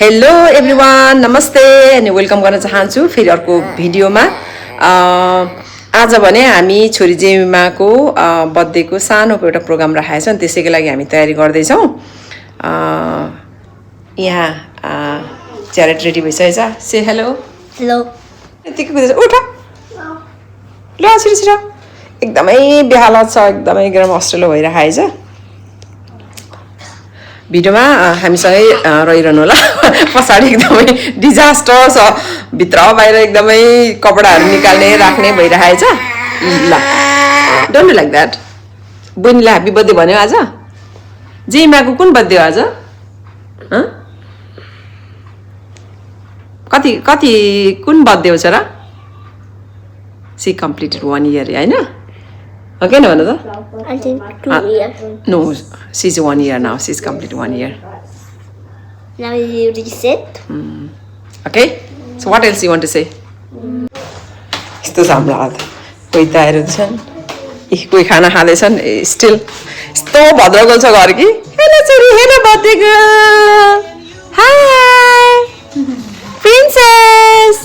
Hello everyone, नमस्ते अनि welcome गर्न चाहन्छु फेरि अर्को भिडियोमा। आज भने हामी छोरी जेमिमाको बर्थडेको सानोको एउटा प्रोग्राम राखेको छ नि, त्यसैको लागि हामी तयारी गर्दैछौँ। यहाँ च्यारेट रेडी भइसकेछ। से हेलो हेलो। यतिकै कुदैछ, उठ ल छिटो छिटो। एकदमै बेहालत छ, एकदमै गरम अस्ट्रेलो भइरहेको छ। भिडियोमा हामीसँगै रहिरहनु होला। पछाडि एकदमै डिजास्टर छ, भित्र बाहिर एकदमै कपडाहरू निकाल्ने राख्ने भइरहेको छ। ल डोन्ट बी लाइक द्याट। बहिनीले ह्याप्पी बर्थडे भन्यो आज। जेमिमाको कुन बर्थडे हो आज? कति कुन बर्थडे हो छ र? सी कम्प्लिटेड 1 year होइन? हो किन भन त? I think 2 years. No, she's 1 year now. She's completed 1 year. Now you reset. Okay. So what else you want to say? यस्तो हाम्रो हात कोही तयारी छन्, कोही खाना खाँदैछन्। स्टिल यस्तो भद्रगोल छ घर कि। हेलो छोरी, hello birthday girl, high princess.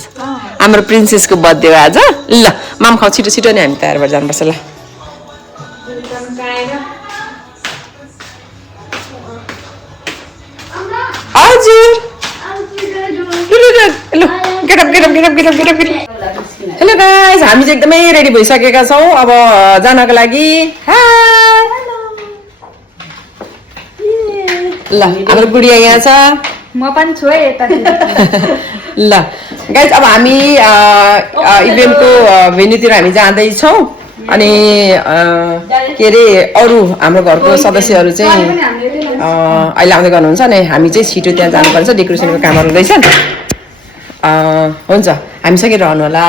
हाम्रो प्रिन्सेसको बर्थडे हो आज। ल माम खाऊ छिटो छिटो, नि हामी तयार भएर जानुपर्छ। ल हजुर, हेलो गाइस, हामी चाहिँ एकदमै रेडी भइसकेका छौँ अब जानको लागि। ल हाम्रो गुडिया यहाँ छ, म पनि छु है यता। ल गाइस, अब हामी इभेन्टको भेन्यूतिर हामी जाँदैछौँ। अनि के अरे अरू हाम्रो घरको सदस्यहरू चाहिँ अहिले आउँदै गर्नुहुन्छ नि। हामी चाहिँ छिटो त्यहाँ जानुपर्छ, डेकोरेसनको कामहरू हुँदैछन्। हुन्छ, हामीसँगै रहनु होला।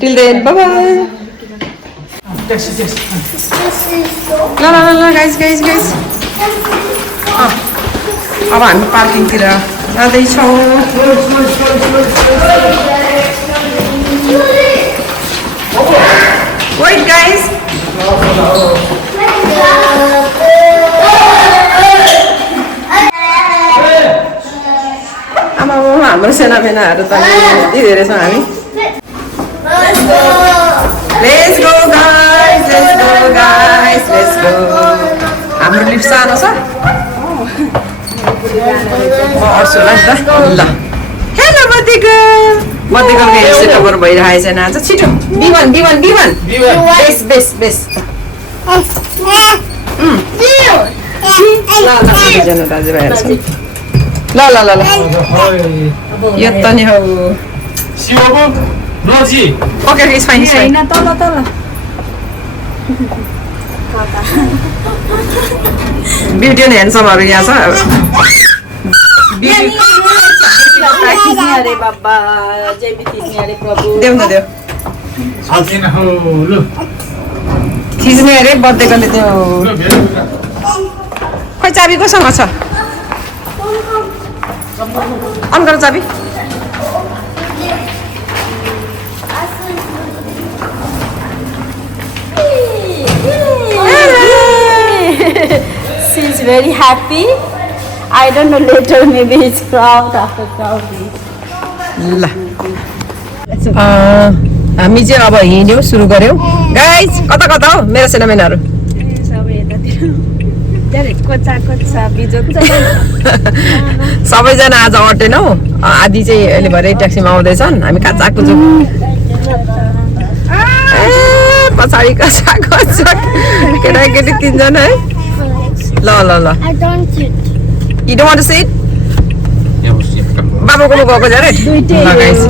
Till then, bye bye. ल ल ल गाइस गाइस गाइस, अब हामी पार्किङतिर जाँदैछौँ। Wait guys. हाम्रो सेनामेनाहरू त यति धेरै छौँ हामी। Let's go guys, let's go guys, let's go। हाम्रो लिफ्ट सानो छ, म अड्छु होला नि त। ल हेलो बर्थडे गर्ल, बर्थडे गर्लको हेयर सेटअपहरू भइरहेको छैन आज। छिटो बिवन बिवन बिवन बेस बेस बेस। ल ल सबैजना दाजुभाइहरू छन्। ल ल ल ल यो त नि हो। Okay it's fine it's fine. तल तल ब्युटी एन्ड ह्यान्डसमहरू यहाँ छ। अरे बाबा, जय बितिनी अरे प्रभु। देऊ न देऊ, खिच्ने अरे बर्थडे गर्ने त्यो। खोइ चाबी कोसँग छ? अन गर चाबी। She's very happy. I don't know, later maybe it's crowd after crowd. ल हामी चाहिँ अब हिँड्यौँ, सुरु गऱ्यौँ। गाइस कता कता हो मेरो सेनामेनाहरू? सबैजना आज अटेनौ, आधी चाहिँ अहिले भरे ट्याक्सीमा आउँदैछन्। हामी कच्चा कुचुक पछाडि कच्चा कुचुक केटाकेटी 3 जना है। ल ल ल, you don't want to sit? बाबाको गएको छ रे। ल गाइस,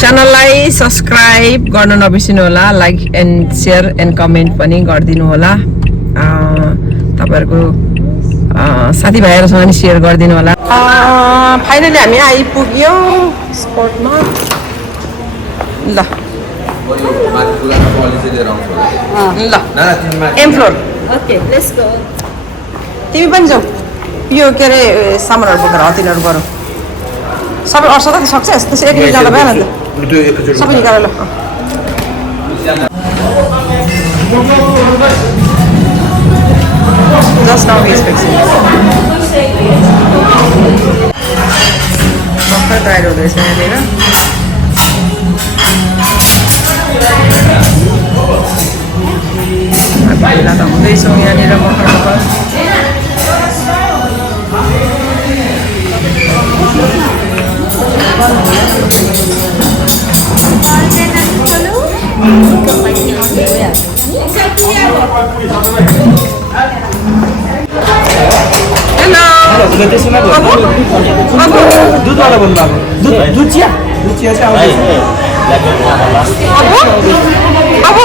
च्यानललाई सब्सक्राइब गर्न नबिर्सिनु होला, like and share and comment पनि गरिदिनु होला। तपाईँहरूको साथीभाइहरूसँग पनि सेयर गरिदिनु होला। फाइनली हामी आइपुग्यौँ स्पटमा। ल ल am floor. Okay, let's go. तिमी पनि जाऊ, यो के अरे सामानहरू बोकेर हतिनहरू गरौँ। सबै अड्छ त सक्छ? त्यसै एकले जाँदा भएन नि त, सबै निकालेर। ल just now he's fixing. भर्खर तयार हुँदैछ यहाँनिर भेला त हुँदैछौँ यहाँनिर भर्खर हेलो दुधवाला बोल्नु भएको दुध चिया चाहिँ अब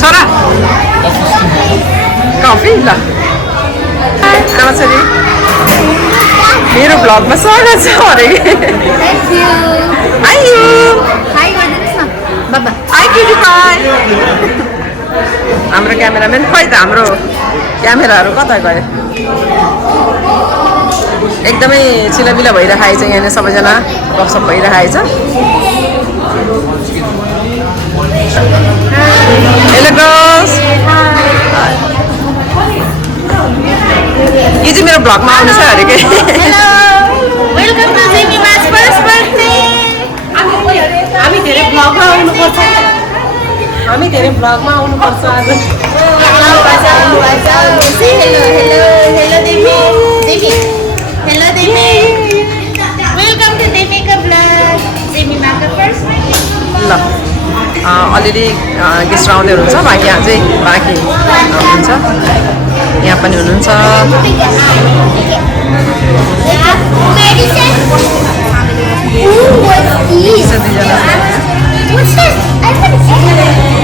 छोरा कफी ल आमा छोरी मेरो भ्लगमा स्वागत छ अरे आइयो हाई गरिदिनुहोस् न बाबा हाई क्युटिफाई हाम्रो क्यामेराम्यान खै त हाम्रो क्यामेराहरू कता गयो एकदमै चिलाबिला भइरहेको छ यहाँनिर सबैजना गफसप भइरहेको छ हेलो गर्ल्स यो चाहिँ मेरो भ्लगमा आउनु छ अरे के hello welcome to Jemima's first birthday हामी धेरै भ्लगमा आउनुपर्छ हामी धेरै भ्लगमा आउनुपर्छ आज hello hello hello Devi Devi hello Devi welcome to देवीको ब्लग जेमी माको फर्स्ट ल अलिअलि गेस्ट आउँदै हुनुहुन्छ बाँकी अझै बाँकी हुनुहुन्छ यहाँ पनि हुनुहुन्छ What's this? I haven't seen it.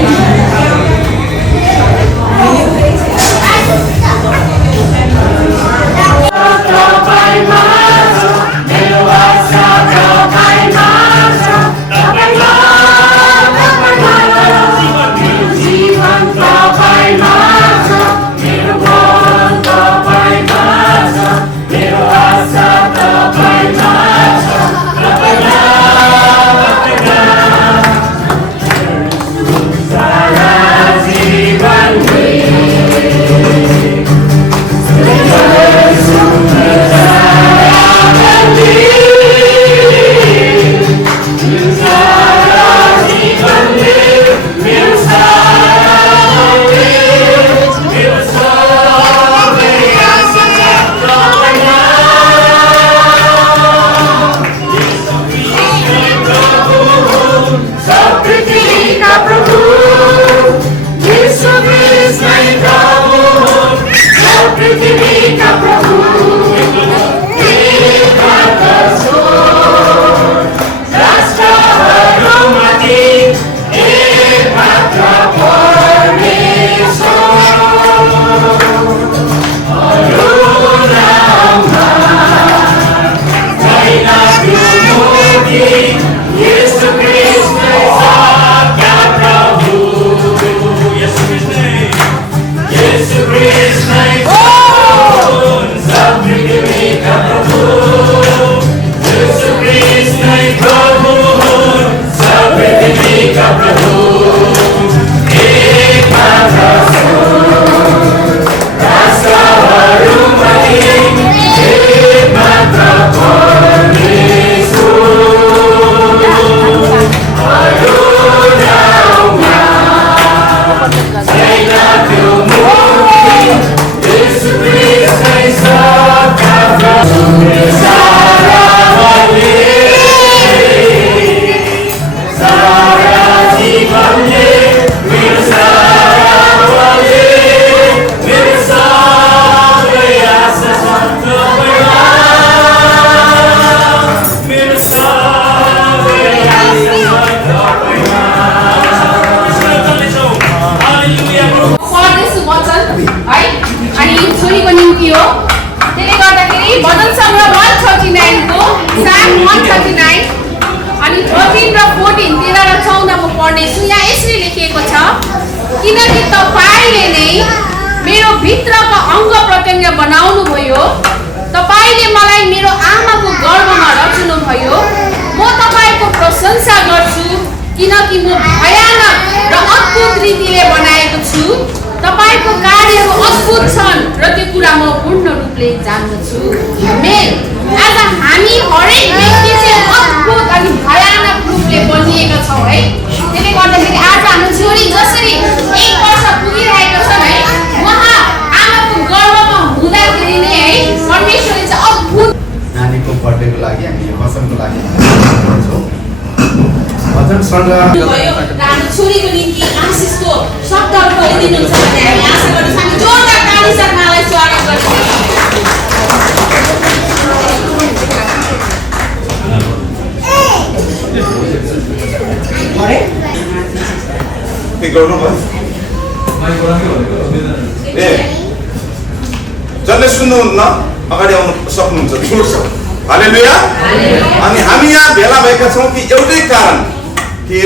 पढ्नेछु यहाँ यसरी लेखिएको छ किनकि तपाईले नै मेरो भित्रको अंग प्रत्यंग बनाउनु भयो तपाईले मलाई मेरो आमाको गर्भमा रच्नु भयो म तपाईको प्रशंसा गर्छु किनकि म भयानक र अद्भुत रीतिले बनाएको छु तपाईको कार्यहरू अद्भुत छन् र त्यो कुरा चाहन्छु। आमेन। आज हामी हरेक व्यक्ति चाहिँ अद्भुत अनि भयानक रूपले बनिएका छौँ है। त्यसले गर्दाखेरि आज हाम्रो छोरी जसरी 1 वर्ष पुगिरहेका छन् है, उहाँ आमाको गर्भमा हुँदाखेरि नै है परमेश्वरले चाहिँ अद्भुत नानीको बर्थडेको लागि हामी वचनको लागि छौँ। वचनसँग भयो र हाम्रो छोरीको निम्ति आशिषको शब्दहरू बोलिदिनुहुन्छ भने हामी आशा गर्छौँ। हामी जोरदार ताली साथ उहाँलाई स्वागत गर्छौँ। के गर्नुभयो ए जसले सुन्नुहुन्न अगाडि आउनु सक्नुहुन्छ जोड छ। हालेलुया। अनि हामी यहाँ भेला भएका छौँ कि एउटै कारण कि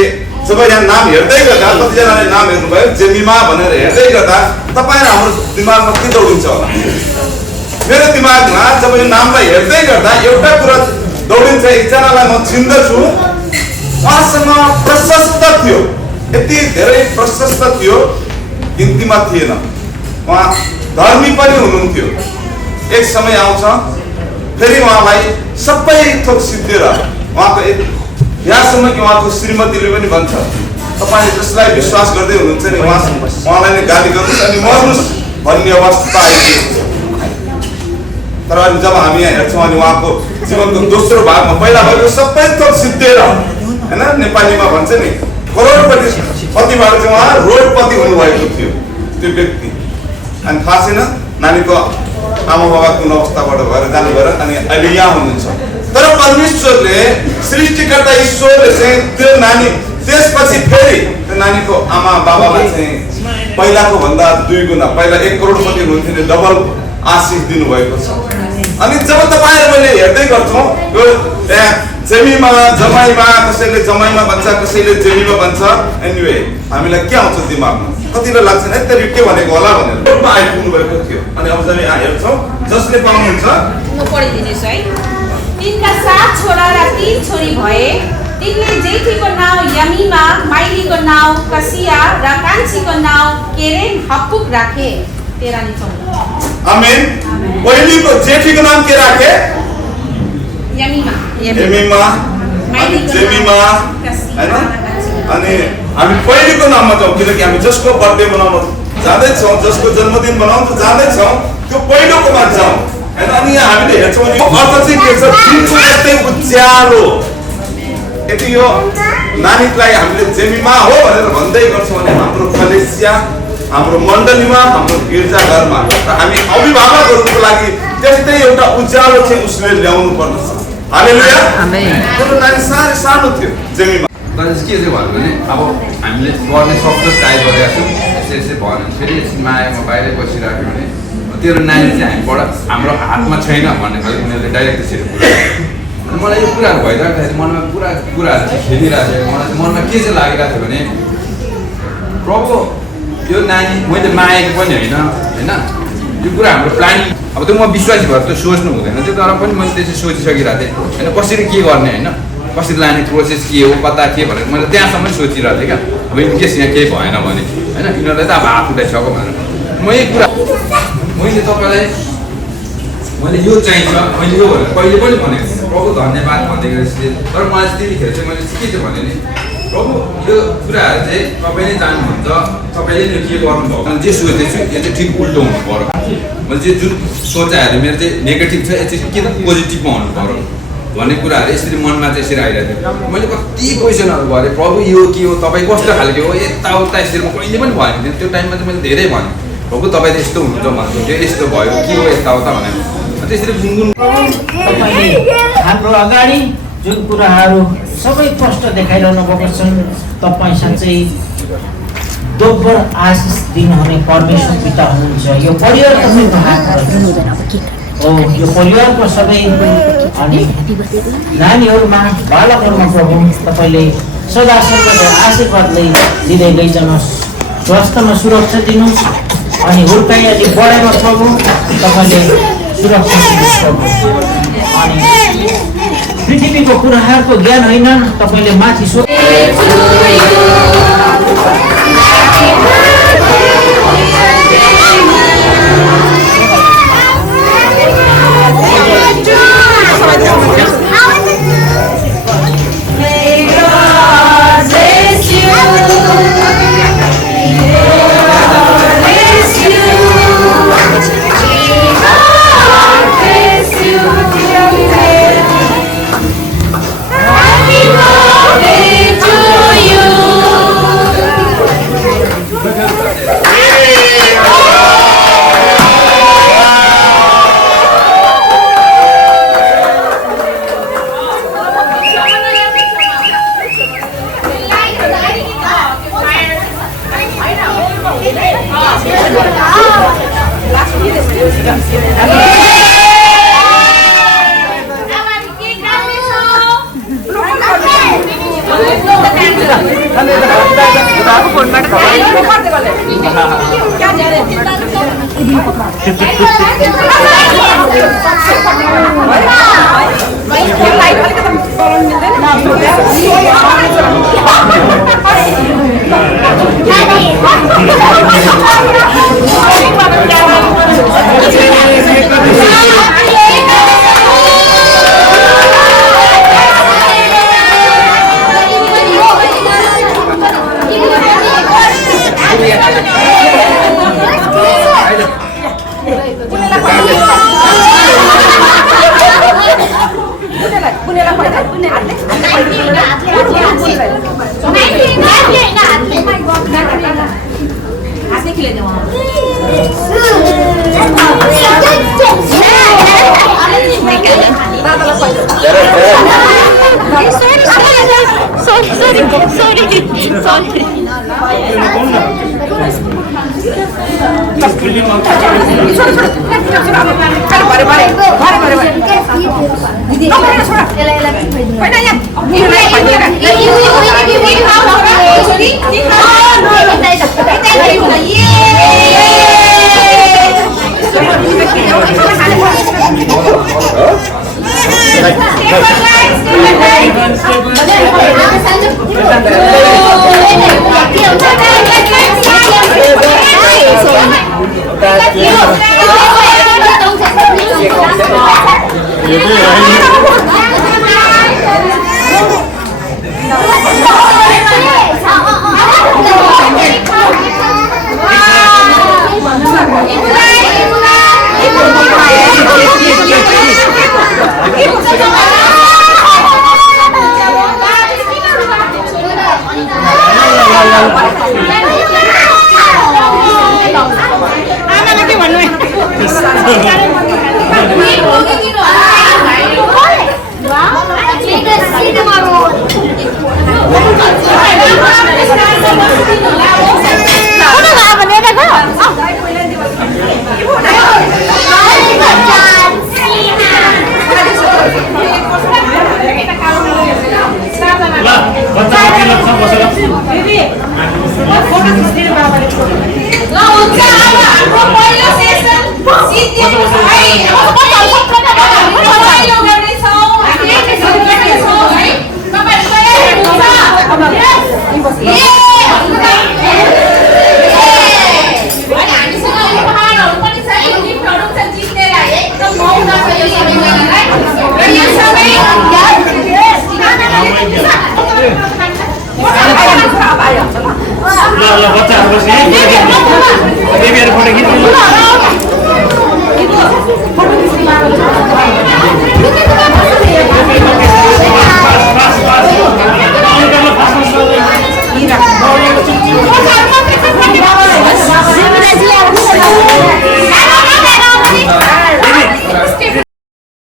जब यहाँ नाम हेर्दै गर्दा कतिजनाले नाम हेर्नुभयो जेमिमा भनेर हेर्दै गर्दा तपाईँ र हाम्रो दिमागमा के दौडिन्छ होला? मेरो दिमागमा जब यो नामलाई हेर्दै गर्दा एउटा कुरा दौडिन्छ। एकजनालाई म चिन्दछु, उहाँसँग प्रशस्त थियो, यति धेरै प्रशस्त थियो गिन्तीमा थिएन। उहाँ धर्मी पनि हुनुहुन्थ्यो। एक समय आउँछ फेरि उहाँलाई सबै थोक सिद्धिएर उहाँको यहाँसम्म कि उहाँको श्रीमतीले पनि भन्छ तपाईँले जसलाई विश्वास गर्दै हुनुहुन्छ नि उहाँलाई नै गाली गर्नुहोस् अनि मर्नुहोस् भन्ने अवस्था आइदिएको छ। तर अनि जब हामी यहाँ हेर्छौँ अनि उहाँको जीवनको दोस्रो भागमा पहिला भएको सबै थोक सिद्धिएर होइन, नेपालीमा भन्छ नि करोडपति पतिबाट चाहिँ उहाँ रोडपति हुनुभएको थियो त्यो व्यक्ति। अनि थाहा छैन नानीको आमा बाबा कुन अवस्थाबाट भएर जानुभएर अनि अहिले यहाँ हुनुहुन्छ। तर परमेश्वरले सृष्टिकर्ता ईश्वरले चाहिँ त्यो नानी त्यसपछि फेरि त्यो नानीको आमा बाबालाई चाहिँ पहिलाको भन्दा 2 गुणा, पहिला 1 करोडपति हुनुहुन्थ्यो, डबल आशिष दिनुभएको छ। अनि जब तपाईँ र मैले हेर्दै गर्छौँ यो जेमीमा जमाईमा, कसैले जमाईमा भन्छ कसैले जेमीमा भन्छ, एनिवे हामीलाई के आउँछ दिमागमा? कतिले लाग्छ नि त्यो के भनेको होला भनेर रोडमा आइपुग्नु भएको थियो। अनि अब जब यहाँ हेर्छौँ जसले पाउनुहुन्छ म पढिदिनेछु है। तिनका 7 छोरा र 3 छोरी भए। तिनले जेठीको नाउँ यमीमा, माइलीको नाउँ कसिया र कान्छीको नाउँ केरेन हप्पुक राखे। 13 अनि 14। आमेन। पहिलीको जेठीको नाम के राखे? यमीमा, यमीमा, जेमीमा, हैन? अनि हामी पहिलीको नाममा जाउँ किनकि हामी जसको बर्थडे मनाउन जाँदैछौँ, जसको जन्मदिन मनाउन जाँदैछौँ त्यो पहिलोकोमा जाउँ हैन। अनि यहाँ हामीले हेर्छौँ नि अर्थ चाहिँ के छ? दिनको जस्तै उज्यालो। यदि यो नानीलाई हामीले जेमीमा हो भनेर भन्दै गर्छौँ भने हाम्रो कलेसिया, हाम्रो मण्डलीमा, हाम्रो गिर्जाघरमा र हामी अभिभावकहरूको लागि त्यस्तै एउटा उज्यालो चाहिँ उसले ल्याउनु पर्दछ। हालेलुया। त्यो नानी साह्रै सानो थियो जेमीमा। तर के चाहिँ भन्नु भने अब हामीले गर्ने सक्दो ट्राई गरेका छौँ। यसै भयो भने फेरि एकछिन मायामा बाहिरै बसिराख्यो भने तेरो नानी चाहिँ हामीबाट हाम्रो हातमा छैन भन्ने खालको उनीहरूले डाइरेक्ट त्यसरी कुरा। अनि मलाई यो कुराहरू भइरहेको मनमा पुरा कुराहरू चाहिँ खेलिरहेको थियो। मलाई मनमा के चाहिँ लागिरहेको थियो भने प्रभु यो नानी मैले मागेको पनि होइन यो कुरा हाम्रो प्लानिङ। अब त्यो म विश्वासी भएर त सोच्नु हुँदैन थियो, तर पनि मैले त्यसरी सोचिसकिरहेको थिएँ होइन कसरी के गर्ने होइन, कसरी लाने प्रोसेस के हो कता के भनेर मैले त्यहाँसम्म सोचिरहेको थिएँ क्या। अब इनकेस यहाँ केही भएन भने होइन यिनीहरूलाई त अब हात उठाइसक्यो भनेर म यही कुरा मैले तपाईँलाई मैले यो चाहिन्छ मैले यो भनेर कहिले पनि भनेको थिएँ प्रभु धन्यवाद भनिदिएको थिएँ। तर मलाई त्यतिखेर चाहिँ मैले के चाहिँ भने नि प्रभु यो कुराहरू चाहिँ तपाईँले जान्नुहुन्छ, तपाईँले यो के गर्नुभयो भने जे सोच्दैछु यो चाहिँ ठिक उल्टो हुनु पऱ्यो। मैले चाहिँ जुन सोचाइहरू मेरो चाहिँ नेगेटिभ छ यो चाहिँ किन पोजिटिभमा हुनु पऱ्यो भन्ने कुराहरू यसरी मनमा चाहिँ यसरी आइरहेको थियो। मैले कति क्वेसनहरू गरेँ प्रभु यो के हो, तपाईँ कस्तो खालको हो, यताउता यसरी म कहिले पनि भनेको थिएँ। त्यो टाइममा चाहिँ मैले धेरै भनेँ प्रभु तपाईँ त यस्तो हुन्छ भन्नुहुन्थ्यो, यस्तो भयो के हो यताउता भनेर त्यसरी गुनगुन। तपाईँले हाम्रो अगाडि जुन कुराहरू सबै स्पष्ट देखाइरहनु भएको छन्, तपाईँ साँच्चै दोब्बर आशिष दिनुहुने परमेश्वर पिता हुनुहुन्छ। यो परिवार तपाईँको हातमा हो, यो परिवारको सबै अनि नानीहरूमा बालकहरूमा प्रभु तपाईँले सदा सर्वदा आशीर्वादले दिँदै लैजानुहोस्, स्वास्थ्यमा सुरक्षा दिनुहोस् अनि हुर्काइ अलि बढेमा प्रभु तपाईँले सुरक्षा दिनुहोस् प्रभु। अनि पृथ्वीको कुराहरूको ज्ञान होइन तपाईँले माथि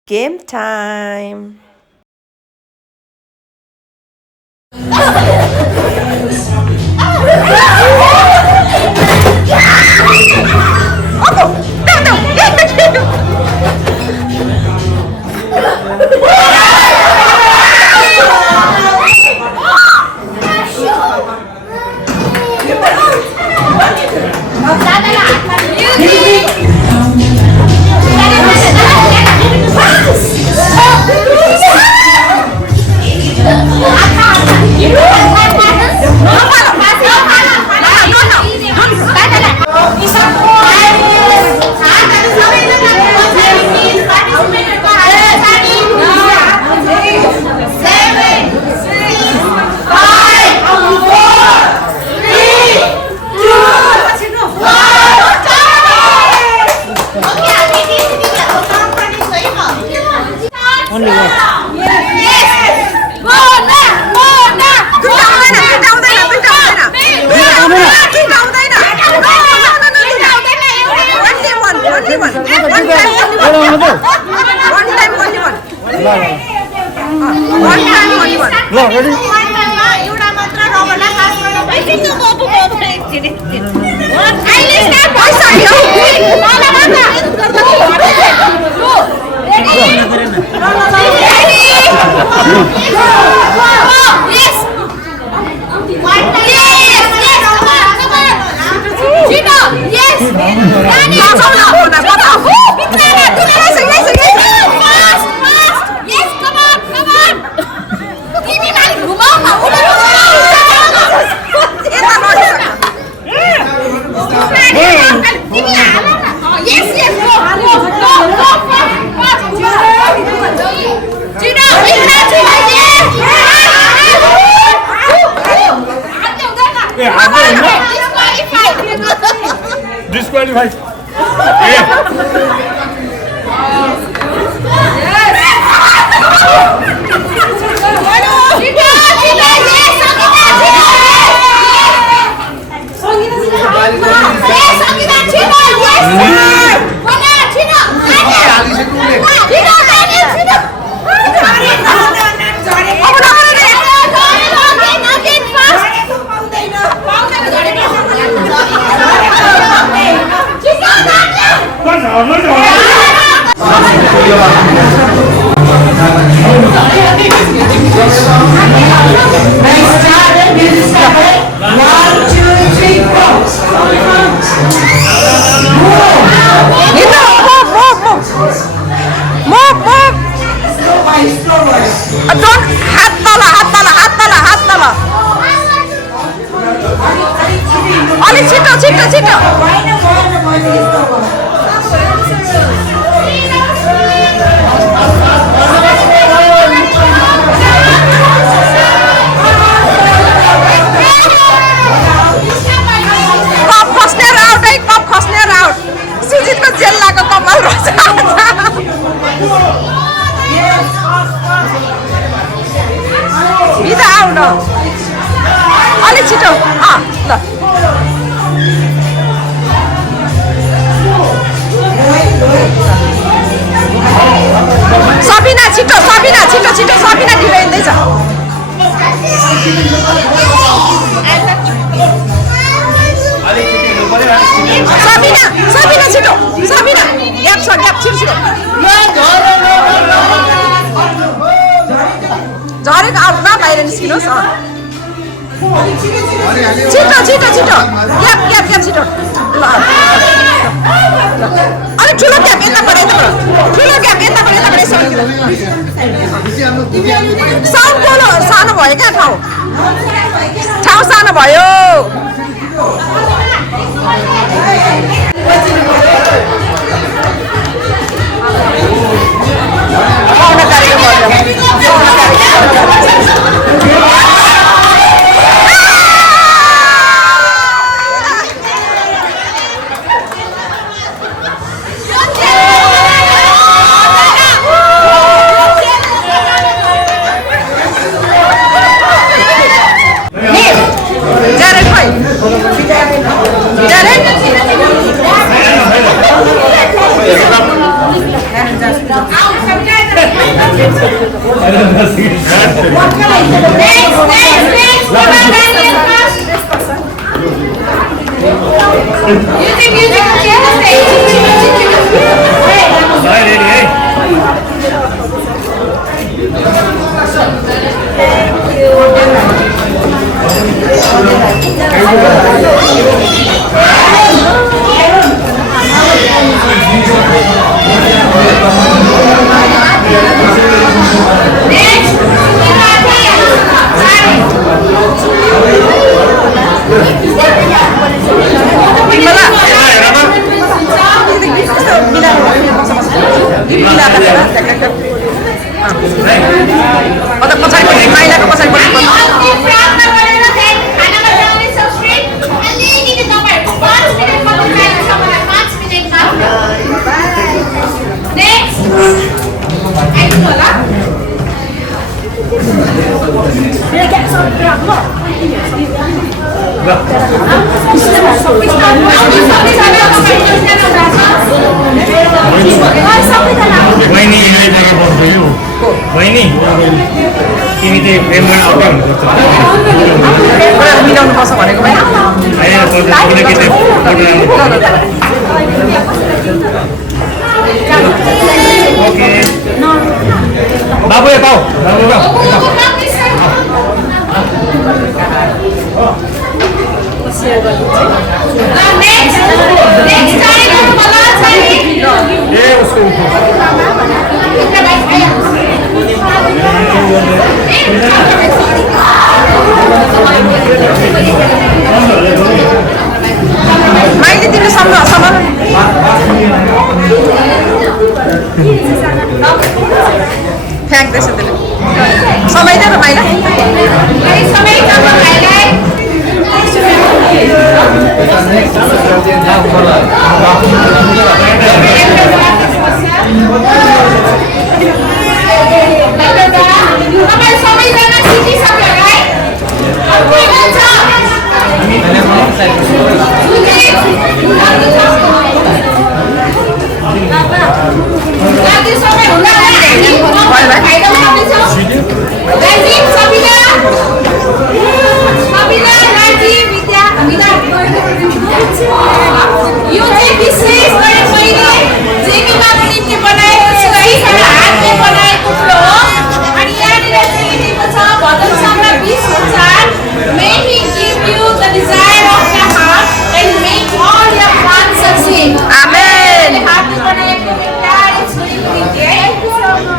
Game time. Yes! डिस्क्वालिफाई झरेको आउट न बाहिर निस्किनुहोस् छिटो छिटो छिटो ग्याप ग्याप ग्याप छिटो ल अलिक ठुलो ग्याप यताबाट यताबाट ठुलो ग्याप यताबाट यताबाट साउन्ड बोलो सानो भयो क्या ठाउँ सानो भयो बहिनी तिमी चाहिँ प्रेममा आउँदै हुनुपर्छ मिलाउनु पर्छ भनेको ओके बाबु यता next फ्याँक्दैछ त्यसले समाइदियो न भाइलाई यो चाहिँ विशेष गरी मैले जेमीमाको निम्ति बनाएको छु है मेरो हातले बनाएको कुरो हो अनि यहाँनिर चाहिँ लेखेको छ भजन सङ्ग्रह 20 May he give you the desire of your heart and make all your plans succeed. आमेन हातले बनाएको प्यारे छोरीको निम्ति है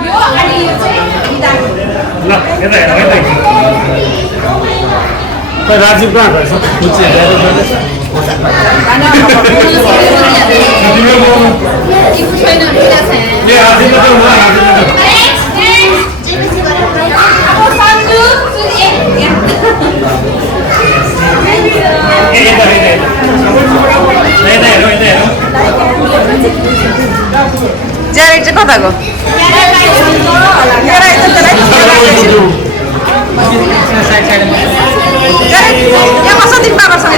यो अनि यो चाहिँ विधान राजीव कहाँ गएछ ज्यारेट चाहिँ कता गयो यहाँ कसो दिन पाएको छ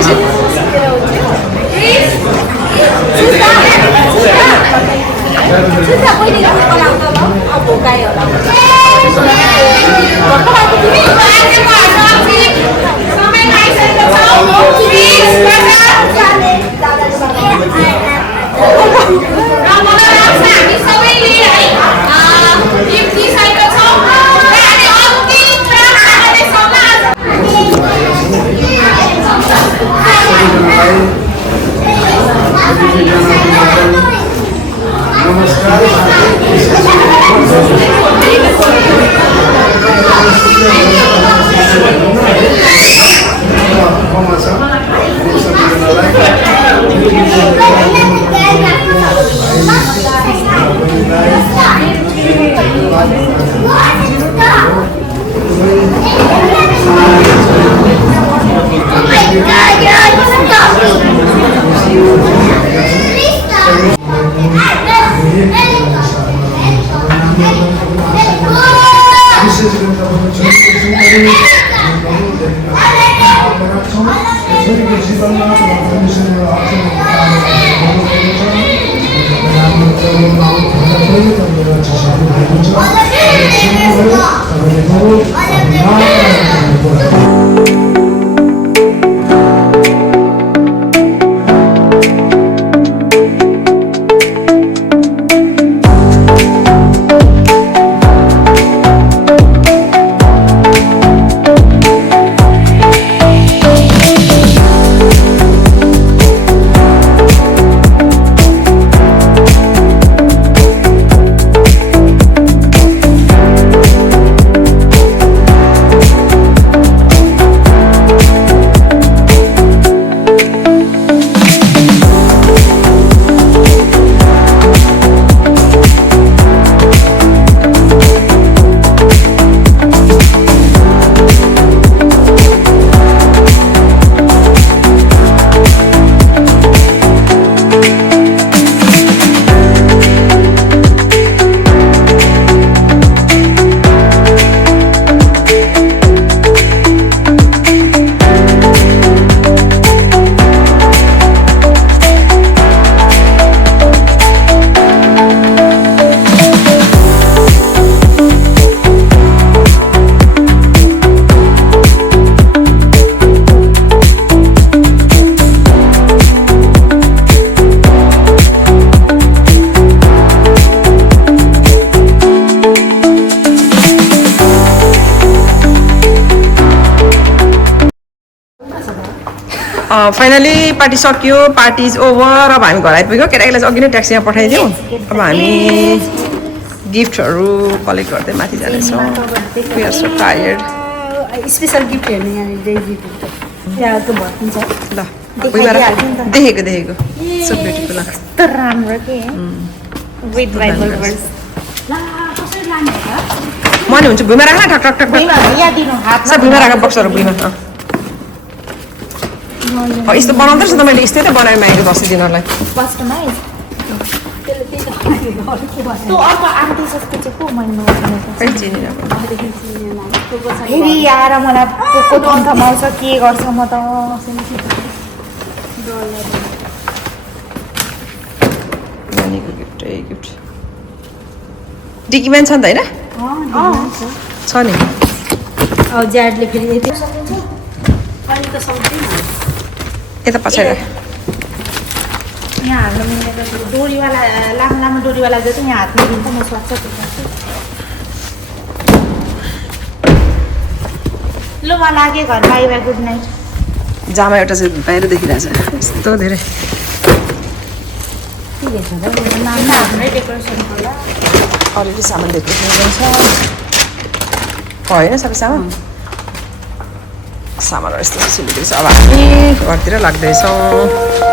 फाइनली पार्टी सक्यो पार्टी इज ओभर अब हामी घर आइपुग्यो केटाकेटीलाई चाहिँ अघि नै ट्याक्सीमा पठाइदिउँ अब हामी गिफ्टहरू कलेक्ट गर्दै माथि जानेछौँ we are so tired special gift हेर्ने यहाँ त्यो भर्किन्छ ल देखेको सो ब्युटिफुल कस्तो राम्रो के With Bible verse. म नि हुन्छु भुइँमा राख्न ठक ठक ठक भुइँमा यहाँ दिनु हातमा सब भुइँमा राख बक्सहरू भुइँमा यस्तो बनाउँदो रहेछ त मैले यस्तै त बनाएर मागेको दसैँ दिनहरूलाई कस्टमाइज त्यो अर्को आन्टी जस्तो चाहिँ को मैले नचिनेको खै चिनिरहेको फेरि आएर मलाई को तन्थमाउँछ के गर्छ म त नानीको गिफ्ट गिफ्ट डिकीमा छ नि त होइन छ नि ज्याडले फेरि यति यता पछाडि यहाँ हाल्नु मिलेको डोरीवाला लामो लामो डोरीवाला जो चाहिँ यहाँ हातमा दिन्छ म स्वाच्छ लु म लाग्यो घर बाई बाई गुड नाइट जामा एउटा चाहिँ बाहिर देखिरहेछ यस्तो धेरै अलिअलि सामान डेकोरेसन छ होइन सबै सामानहरू यस्तो सिलिँदैछ अब हामी घरतिर लाग्दैछौँ